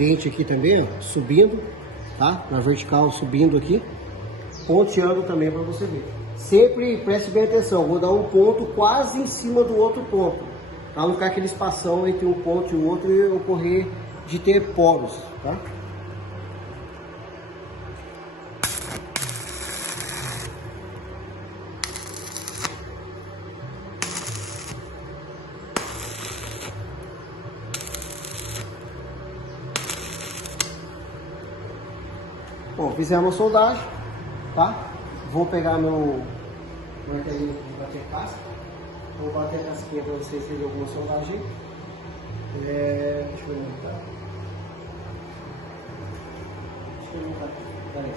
ascendente aqui também, ó, subindo, tá? Na vertical subindo aqui, ponteando também para você ver. Sempre preste bem atenção, vou dar um ponto quase em cima do outro ponto, para não ficar aquele espação entre um ponto e o outro e ocorrer de ter poros, tá? Bom, fizemos a soldagem, tá? Vou pegar meu martelinho de bater casca. Vou bater a casquinha para vocês terem alguma soldagem. Deixa eu montar. Peraí.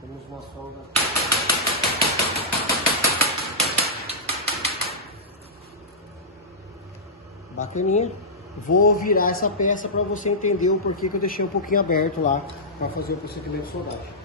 Temos uma solda. Bacaninha. Vou virar essa peça para você entender o porquê que eu deixei um pouquinho aberto lá para fazer o procedimento de soldagem.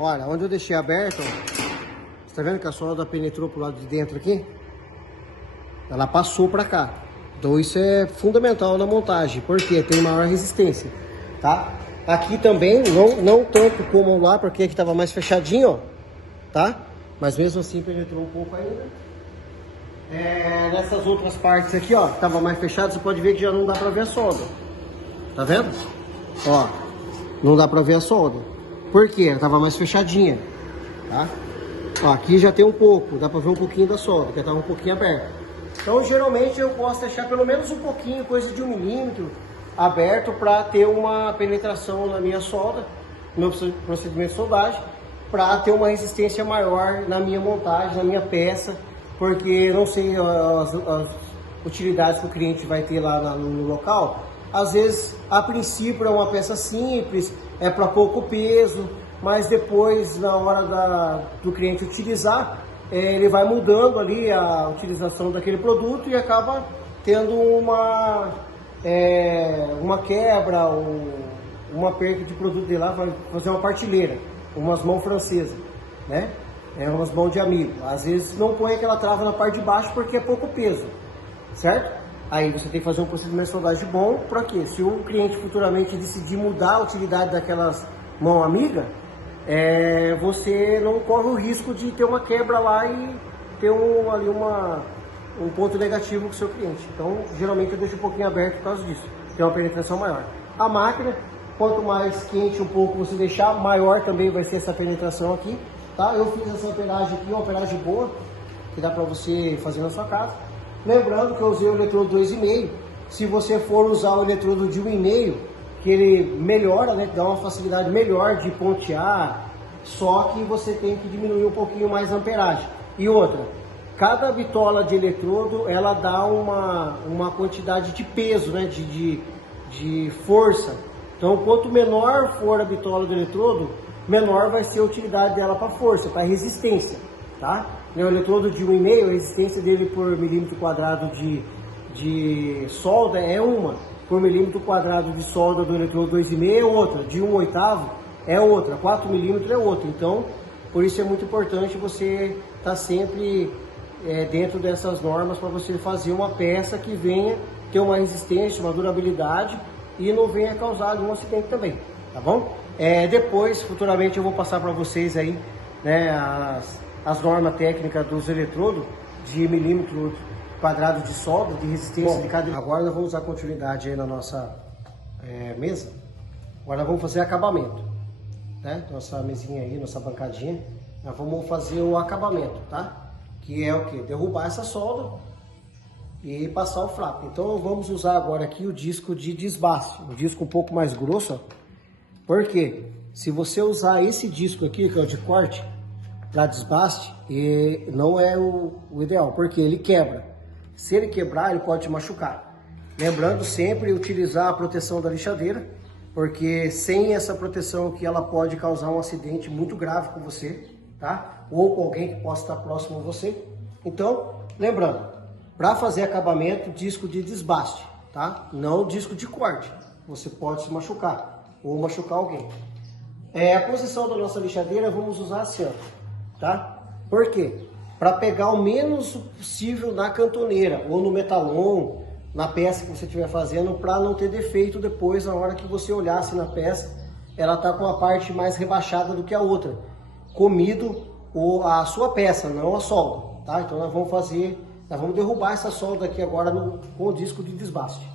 Olha, onde eu deixei aberto, você tá vendo que a solda penetrou pro lado de dentro aqui? Ela passou para cá. Então isso é fundamental na montagem, porque tem maior resistência, tá? Aqui também, não tanto como lá, porque aqui tava mais fechadinho, ó, tá? Mas mesmo assim penetrou um pouco ainda. Nessas outras partes aqui, ó, que tava mais fechado, você pode ver que já não dá para ver a solda. Tá vendo? Ó, não dá para ver a solda. Por quê? Ela tava mais fechadinha, tá? Ó, aqui já tem um pouco, dá pra ver um pouquinho da solda, que ela tava um pouquinho aberta. Então, geralmente, eu gosto de deixar pelo menos um pouquinho, coisa de 1 milímetro, aberto para ter uma penetração na minha solda, no meu procedimento de soldagem, para ter uma resistência maior na minha montagem, na minha peça, porque não sei as utilidades que o cliente vai ter lá no local. Às vezes, a princípio é uma peça simples, é para pouco peso, mas depois, na hora do cliente utilizar, ele vai mudando ali a utilização daquele produto e acaba tendo uma quebra ou uma perda de produto dele lá, vai fazer uma partilheira, umas mãos francesas, né? Umas mãos de amigo. Às vezes não põe aquela trava na parte de baixo porque é pouco peso, certo? Aí você tem que fazer um procedimento de soldagem bom, para quê? Se o cliente futuramente decidir mudar a utilidade daquelas mão amiga, você não corre o risco de ter uma quebra lá e ter um ponto negativo com o seu cliente. Então, geralmente eu deixo um pouquinho aberto por causa disso, tem uma penetração maior. A máquina, quanto mais quente um pouco você deixar, maior também vai ser essa penetração aqui, tá? Eu fiz essa amperagem aqui, uma amperagem boa, que dá para você fazer na sua casa. Lembrando que eu usei o eletrodo 2,5. Se você for usar o eletrodo de 1,5, que ele melhora, né, dá uma facilidade melhor de pontear, só que você tem que diminuir um pouquinho mais a amperagem. E outra, cada bitola de eletrodo, ela dá uma quantidade de peso, né, de força. Então, quanto menor for a bitola do eletrodo, menor vai ser a utilidade dela para força, para resistência, tá? O eletrodo de 1,5, a resistência dele por milímetro quadrado de solda é uma, por milímetro quadrado de solda do eletrodo 2,5 é outra, de 1/8 é outra, 4 milímetros é outra. Então, por isso é muito importante você estar sempre dentro dessas normas para você fazer uma peça que venha ter uma resistência, uma durabilidade e não venha causar algum acidente também, tá bom? Depois, futuramente, eu vou passar para vocês aí, né, as normas técnicas dos eletrodos de milímetro quadrado de solda, de resistência de cada... Agora nós vamos dar continuidade aí na nossa mesa. Agora nós vamos fazer acabamento, né? Nossa mesinha aí, nossa bancadinha. Nós vamos fazer o acabamento, tá? Que é o que? Derrubar essa solda e passar o flap. Então vamos usar agora aqui o disco de desbaste, um disco um pouco mais grosso, ó. Por quê? Se você usar esse disco aqui, que é o de corte, para desbaste, não é o ideal, porque ele quebra. Se ele quebrar, ele pode te machucar. Lembrando sempre utilizar a proteção da lixadeira, porque sem essa proteção aqui ela pode causar um acidente muito grave com você, tá? Ou com alguém que possa estar próximo a você. Então, lembrando, para fazer acabamento, disco de desbaste, tá? Não disco de corte. Você pode se machucar ou machucar alguém. A posição da nossa lixadeira vamos usar assim, ó, tá? Por quê? Para pegar o menos possível na cantoneira ou no metalon, na peça que você estiver fazendo, para não ter defeito depois, na hora que você olhasse na peça, ela tá com a parte mais rebaixada do que a outra, comido a sua peça, não a solda, tá? Então nós vamos derrubar essa solda aqui agora com o disco de desbaste.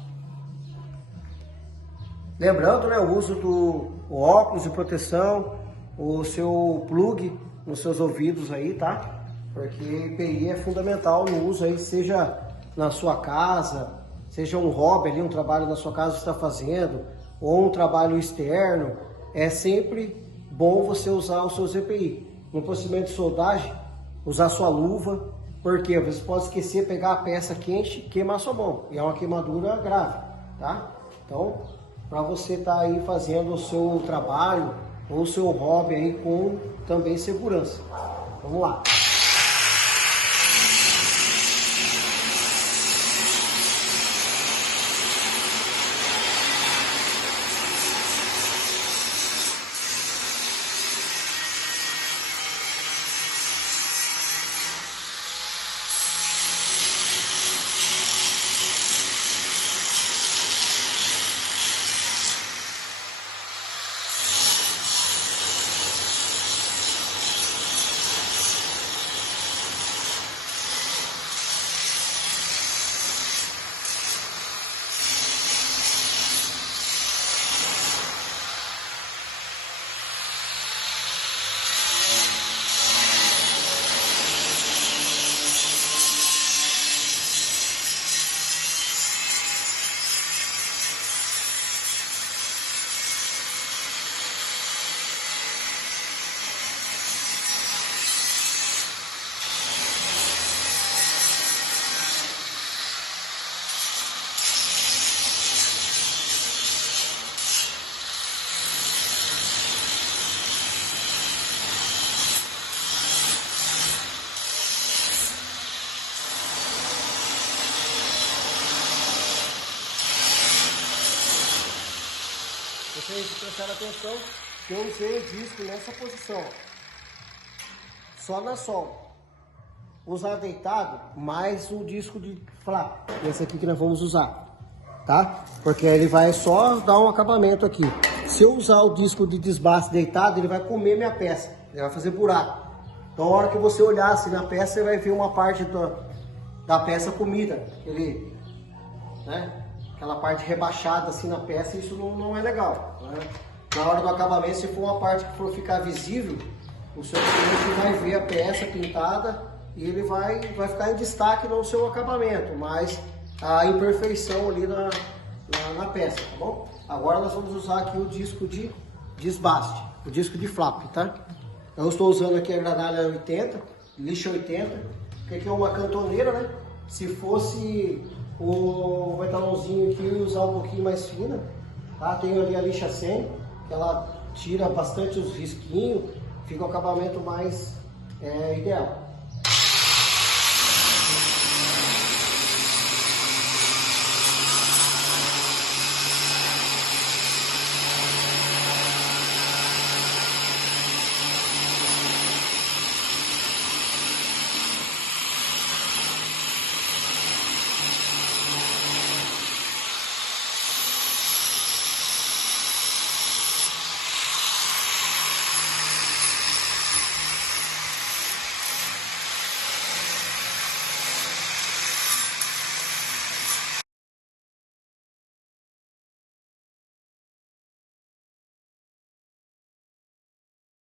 Lembrando, né, o uso do óculos de proteção, o seu plug nos seus ouvidos aí, tá? Porque EPI é fundamental no uso aí, seja na sua casa, seja um hobby ali, um trabalho na sua casa que você está fazendo, ou um trabalho externo, é sempre bom você usar os seus EPI. No procedimento de soldagem, usar sua luva, porque você pode esquecer, pegar a peça quente e queimar sua mão, e é uma queimadura grave, tá? Então, para você estar aí fazendo o seu trabalho ou o seu hobby aí com também segurança. Vamos lá. Vocês prestaram atenção que eu usei o disco nessa posição, só na solda. Usar deitado, mais o disco de flap, esse aqui que nós vamos usar, tá? Porque ele vai só dar um acabamento aqui. Se eu usar o disco de desbaste deitado, ele vai comer minha peça, ele vai fazer buraco. Então, a hora que você olhar assim na peça, você vai ver uma parte da peça comida, né? Aquela parte rebaixada assim na peça, isso não é legal, né? Na hora do acabamento, se for uma parte que for ficar visível, o seu cliente vai ver a peça pintada e ele vai ficar em destaque no seu acabamento, mas a imperfeição ali na peça, tá bom? Agora nós vamos usar aqui o disco de desbaste, o disco de flap, tá? Eu estou usando aqui a granalha 80, lixa 80, que aqui é uma cantoneira, né? Se fosse o metalãozinho aqui, eu usar um pouquinho mais fina, tá? Tenho ali a lixa 100, que ela tira bastante os risquinhos, fica o acabamento mais ideal.